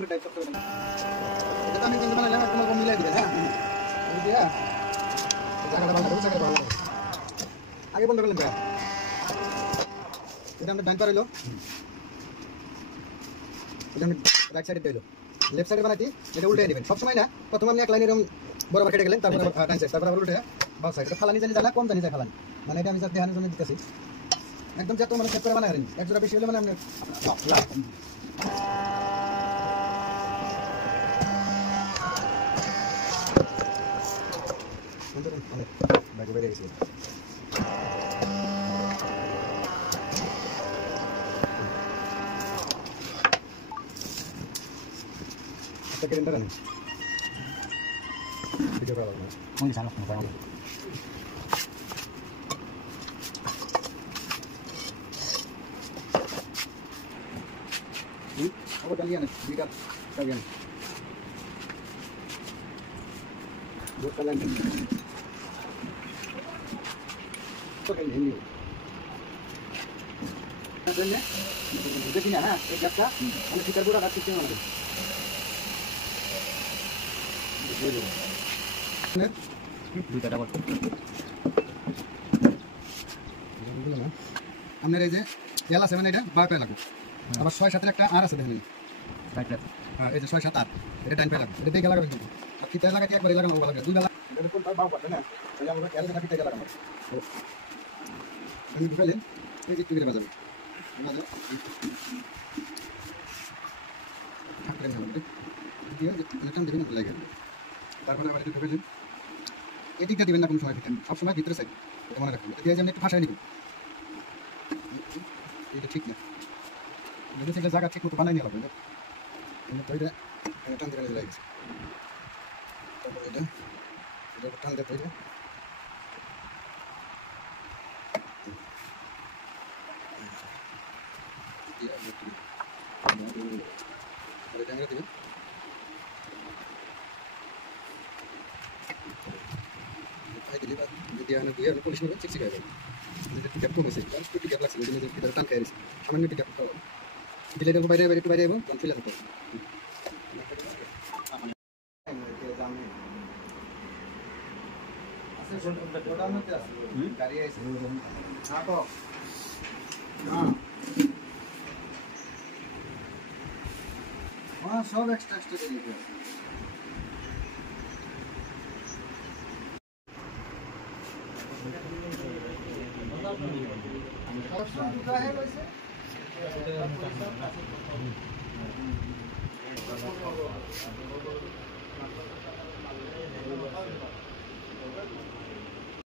डुंगरी टाइप सब এটা তো আমি কিন্তু বানাইলাম একদম কম মিলাই দিবেন হ্যাঁ এই দিয়া জায়গাটা ভালো করে জায়গাটা ভালো আগে বন্ধ করলেন ভাই এটা আমরা ডান পারে লো এটা আমরা রাইট সাইডে দিলো লেফট সাইডে বানাইতি এটা উল্টে দিবেন সব সময় না প্রথম আপনি এক লাইন এরকম বরাবর কেটে গেলেন তারপর ডান সাইড তারপর আবার উল্টে বাম সাইড এটা ফালানি জানি জানা কম জানি যায় ফালানি মানে এটা আমি যা দেখানোর জন্য দিতেছি একদম যত মানে সেট করে বানাবেন এক জোড়া বেশি হলে মানে আপনি বাইরে বাইরে গেছে একটা কেন্দ্র নেই ভিডিও করা লাগবে ওই সামনে ফোন করা अब डालिए ना बीटा डालिए ना दो कलर तो कहीं नहीं है देखिए ना एक गप्पा हमने फिकर पूरा काट सकते हैं हमारे बीटा डबल हमने रेजे याला 7 এটা 12 টাকা লাগবে আবার 6 7 একটা আর আছে দেখেন হ্যাঁ এই যে 6 7 8 এটা টাইম পে লাগবে এটা দেখে লাগাবেন কিন্তু আর কিটা লাগাতে একবার লাগানো ভালো লাগে দুই বেলা এটা কোন তার বাউ করবে না তাহলে আমরা এর জায়গা কিটা লাগাবো আমি বুঝলেন এই যে কিটা বাজাবে বাজাও ঠাকুর এনে হবে দিয়ে এটা দিবেন লাগে তারপরে আবার একটু ঢোকাবেন এদিকটা দিবেন না কোন সময় ভিতরে সব সময় ভিতরে সাইড এটা মনে রাখবেন এটা দিয়ে যেন একটু ফাঁসাই নিবেন এটা ঠিক না যদি সেটা জায়গা ঠিক মতো বানাই নিয়ে লাগবে এটা তৈরি টান দিয়ে লেগে গেছে তারপর এটা টান দিয়ে তৈরি যদি আমি দিয়ে আমি পলিশ করব ঠিক ঠিক হয়ে যাবে যদি গ্যাপ কমেছে আর একটু গ্যাপ লাগছে যদি ভিতরে টান খাইছে সামান্য একটু গ্যাপ পাবো দিলে দেবো বাইরে বাইরে একটু বাইরে যাবো তখন ফিলে থাকতে গাড়ি আছে হ্যাঁ সব এক্সট্রা এক্সট্রা দিয়ে है